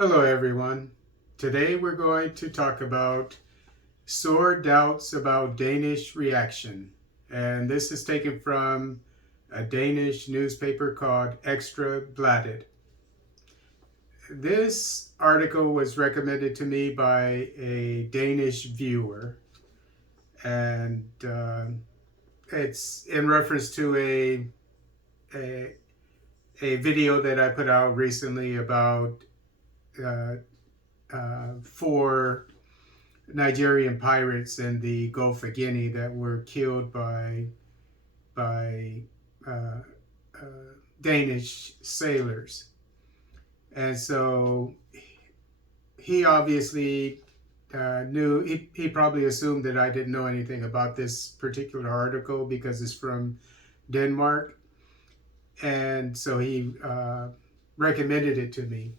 Hello everyone. Today we're going to talk about sore doubts about Danish reaction. And this is taken from a Danish newspaper called Extra Bladet. This article was recommended to me by a Danish viewer, and it's in reference to a, a video that I put out recently about uh, four Nigerian pirates in the Gulf of Guinea that were killed by uh, uh, Danish sailors. And so he obviously knew, he probably assumed that I didn't know anything about this particular article because it's from Denmark. And so he recommended it to me.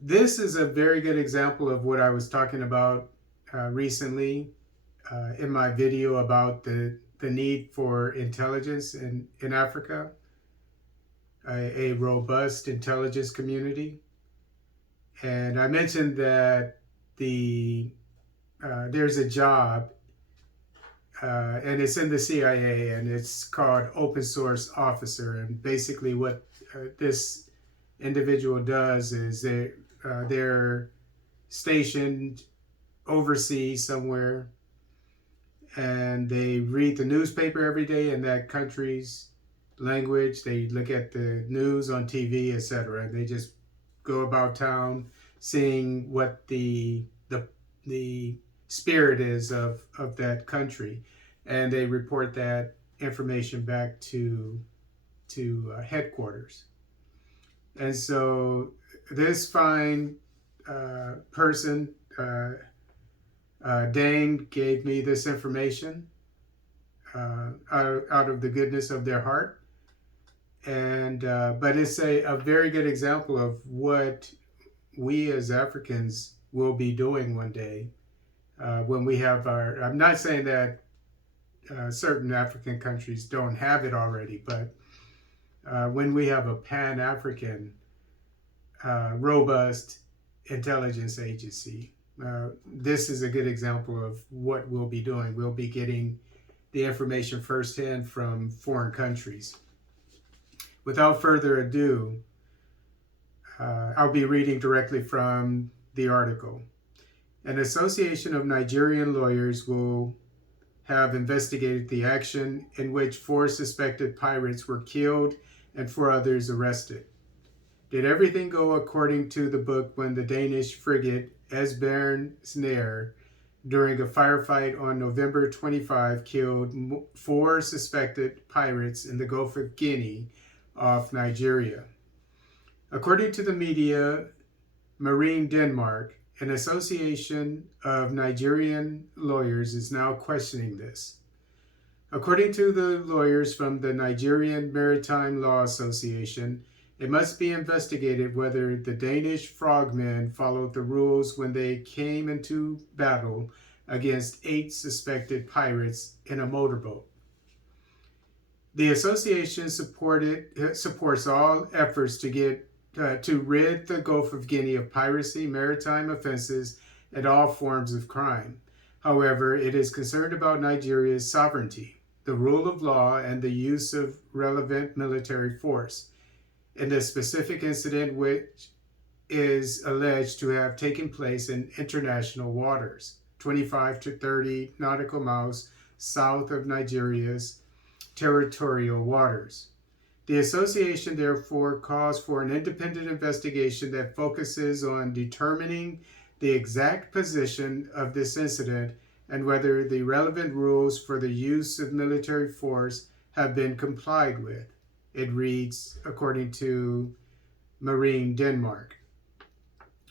This is a very good example of what I was talking about recently in my video about the need for intelligence in Africa, a robust intelligence community. And I mentioned that there's a job, and it's in the CIA, and it's called Open Source Officer. And basically what this individual does is they're stationed overseas somewhere, and they read the newspaper every day in that country's language. They look at the news on TV, etc. And they just go about town seeing what the spirit is of that country, and they report that information back to headquarters. And so this fine person, Dane, gave me this information out of the goodness of their heart. And but it's a very good example of what we as Africans will be doing one day when we have our. I'm not saying that certain African countries don't have it already, but when we have a Pan-African robust intelligence agency, this is a good example of what we'll be doing. We'll be getting the information firsthand from foreign countries. Without further ado, I'll be reading directly from the article. An association of Nigerian lawyers will have investigated the action in which 4 suspected pirates were killed and 4 others arrested. Did everything go according to the book when the Danish frigate Esbern Snare, during a firefight on November 25, killed 4 suspected pirates in the Gulf of Guinea off Nigeria? According to the media, Marine Denmark, an association of Nigerian lawyers, is now questioning this. According to the lawyers from the Nigerian Maritime Law Association, it must be investigated whether the Danish frogmen followed the rules when they came into battle against 8 suspected pirates in a motorboat. The association supports all efforts to rid the Gulf of Guinea of piracy, maritime offenses, and all forms of crime. However, it is concerned about Nigeria's sovereignty, the rule of law, and the use of relevant military force in the specific incident which is alleged to have taken place in international waters, 25 to 30 nautical miles south of Nigeria's territorial waters. The association therefore calls for an independent investigation that focuses on determining the exact position of this incident and whether the relevant rules for the use of military force have been complied with. It reads, according to Marine Denmark.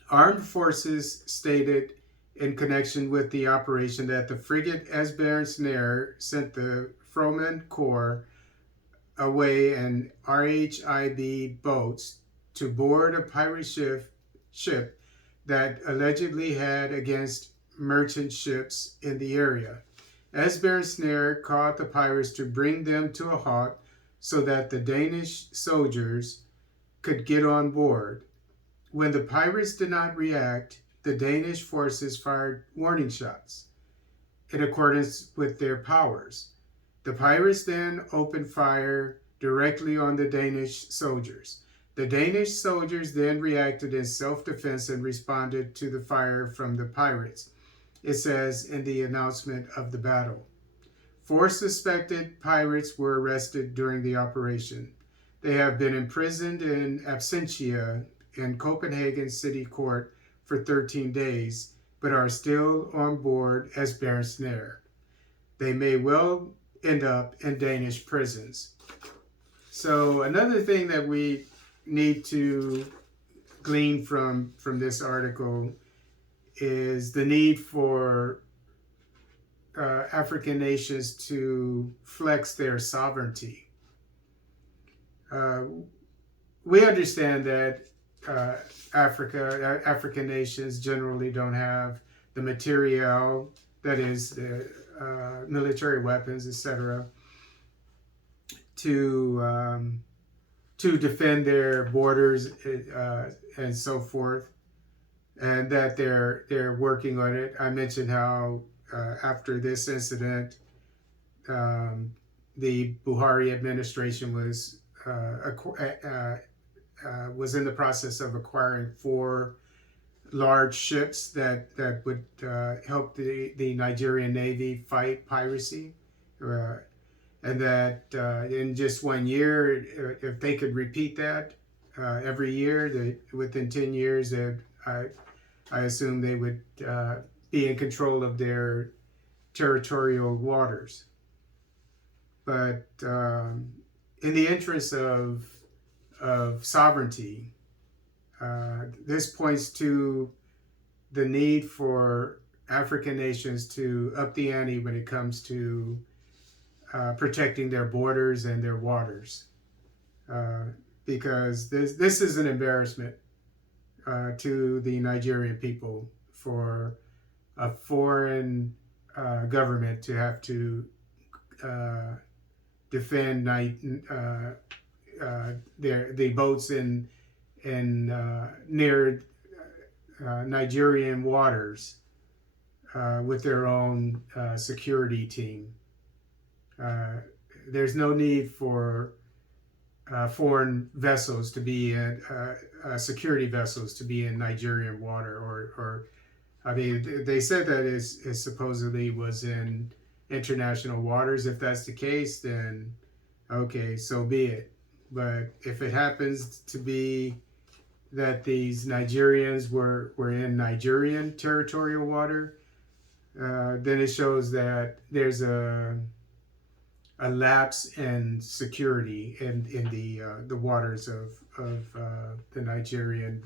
Armed forces stated in connection with the operation that the frigate Esbern Snare sent the Frohman Corps away in RHIB boats to board a pirate ship that allegedly had against merchant ships in the area. Esbern Snare caught the pirates to bring them to a halt so that the Danish soldiers could get on board, When the pirates did not react, the Danish forces fired warning shots in accordance with their powers. The pirates then opened fire directly on the Danish soldiers. The Danish soldiers then reacted in self-defense and responded to the fire from the pirates, it says in the announcement of the battle. 4 suspected pirates were arrested during the operation. They have been imprisoned in absentia in Copenhagen City Court for 13 days, but are still on board as snare. They may well end up in Danish prisons. So another thing that we need to glean from this article is the need for African nations to flex their sovereignty. We understand that African nations generally don't have the materiel, that is the military weapons, etc., to defend their borders and so forth, and that they're working on it. I mentioned how after this incident, the Buhari administration was in the process of acquiring 4 large ships that would help the Nigerian Navy fight piracy, and that in just 1 year, if they could repeat that every year, within 10 years, I assume they would be in control of their territorial waters. But in the interest of sovereignty, this points to the need for African nations to up the ante when it comes to protecting their borders and their waters, because this is an embarrassment to the Nigerian people for a foreign government to have to defend the boats in near Nigerian waters with their own security team. There's no need for foreign vessels to be in security vessels to be in Nigerian water, or I mean, they said that it supposedly was in international waters. If that's the case, then okay, so be it. But if it happens to be that these Nigerians were in Nigerian territorial water, then it shows that there's a lapse in security in the waters of the Nigerian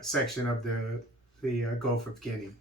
section of the Gulf of Guinea.